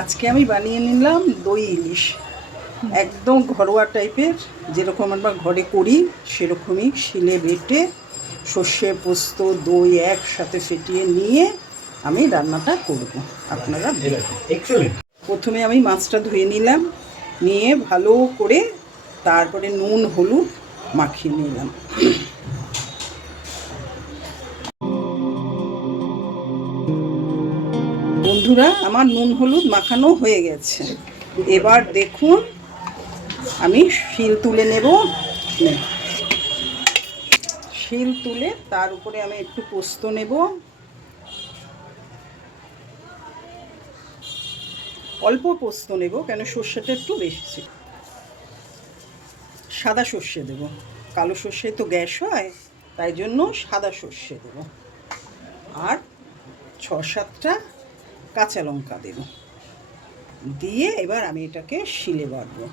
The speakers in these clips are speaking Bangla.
আজকে আমি বানিয়ে নিলাম দই ইলিশ। একদম ঘরোয়া টাইপের যেরকম আমরা ঘরে করি সেরকমই শিলে বেটে সর্ষে পোস্ত দই একসাথে ফেটিয়ে নিয়ে আমি রান্নাটা করব। আপনারা। প্রথমে আমি মাছটা ধুয়ে নিলাম নিয়ে ভালো করে তারপরে নুন হলুদ মাখিয়ে নিলাম। বন্ধুরা, আমার নুন হলুদ মাখানো হয়ে গেছে। এবার দেখুন, আমি শিল তুলে নেব। শিল তুলে তার উপরে আমি একটু পোস্ত নেব। অল্প পোস্ত নেব, কেন সর্ষেটা একটু বেশি। সাদা সর্ষে দেব। কালো সর্ষে তো গ্যাস হয়, তাই জন্য সাদা সর্ষে দেব। আর ছ সাতটা কাঁচা লঙ্কা দেব। দিয়ে এবার আমি এটাকে শিলে বাড়বো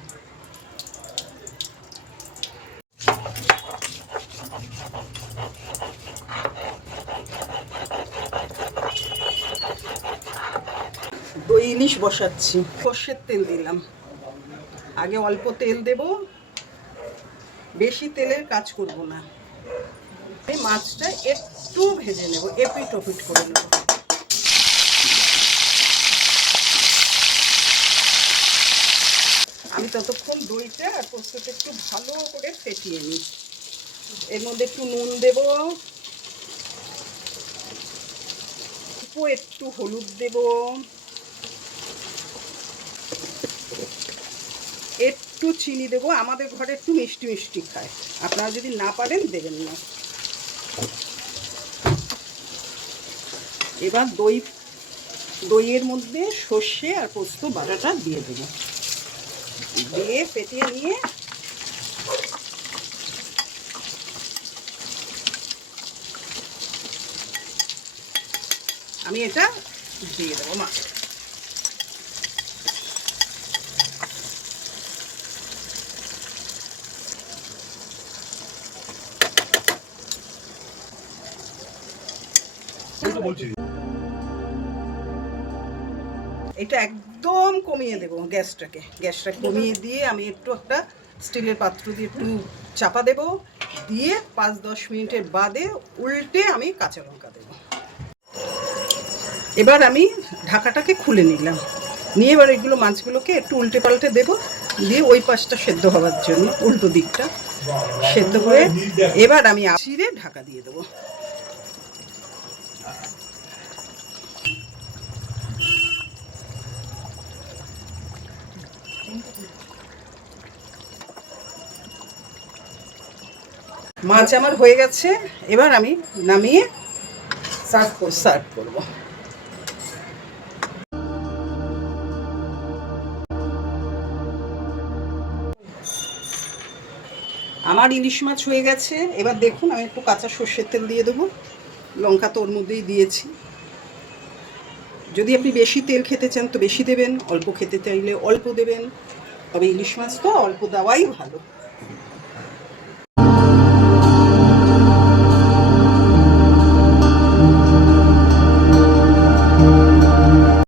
দই ইলিশ বসাচ্ছি। সর্ষের তেল দিলাম। আগে অল্প তেল দেব। বেশি তেলের কাজ করব না। এই মাছটা একটু ভেজে নেব এপিট ওপিট করে নেব। ততক্ষণ দইটা আর পোস্তটা একটু ভালো করে ফেটিয়ে নিই। এর মধ্যে একটু নুন দেব। একটু হলুদ দেব। একটু চিনি দেবো। আমাদের ঘরে একটু মিষ্টি মিষ্টি খায়। আপনারা যদি না পারেন, দেবেন না। এবার দই, দইয়ের মধ্যে সর্ষে আর পোস্ত বাটাটা দিয়ে দেবো। দিয়ে ফেটিয়ে নিয়ে আমি এটা দিয়ে দেবো মাছ বলছি এটা একদম কমিয়ে দেবো গ্যাসটাকে। গ্যাসটা কমিয়ে দিয়ে আমি একটু একটা স্টিলের পাত্র দিয়ে একটু চাপা দেব। দিয়ে পাঁচ দশ মিনিটের বাদে উল্টে আমি কাঁচা লঙ্কা দেব। এবার আমি ঢাকাটাকে খুলে নিলাম। নিয়ে এবার এগুলো মাছগুলোকে একটু উল্টে পাল্টে দেব। দিয়ে ওই পাশটা সেদ্ধ হওয়ার জন্য উল্টো দিকটা সেদ্ধ করে এবার আমি চিড়ে ঢাকা দিয়ে দেবো। মাছ আমার হয়ে গেছে। এবার আমি নামিয়ে সার্ভ করে, সার্ভ করব। আমার ইলিশ মাছ হয়ে গেছে। এবার দেখুন আমি একটু কাঁচা সর্ষের তেল দিয়ে দেবো। লঙ্কা তো ওর মধ্যেই দিয়েছি। যদি আপনি বেশি তেল খেতে চান, তো বেশি দেবেন, অল্প খেতে চাইলে অল্প দেবেন। তবে ইলিশ মাছ তো অল্প দেওয়াই ভালো।